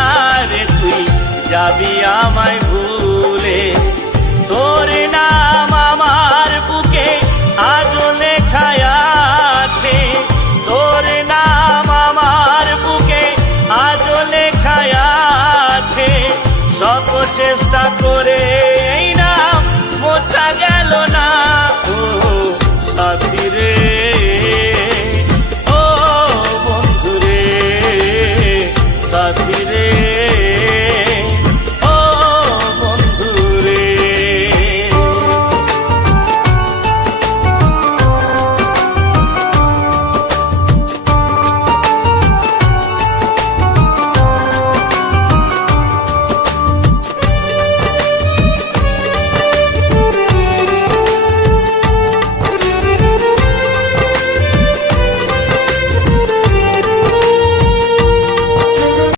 আরে তুই যাবি আমায় ভুলে। তোর নাম আমার বুকে আজও লেখা আছে, তোর নাম আমার বুকে আজও লেখা আছে। শত চেষ্টা করে এই নাম মোছা গেল না। ও সাথী রে, ও বন্ধু রে, সাথী রে।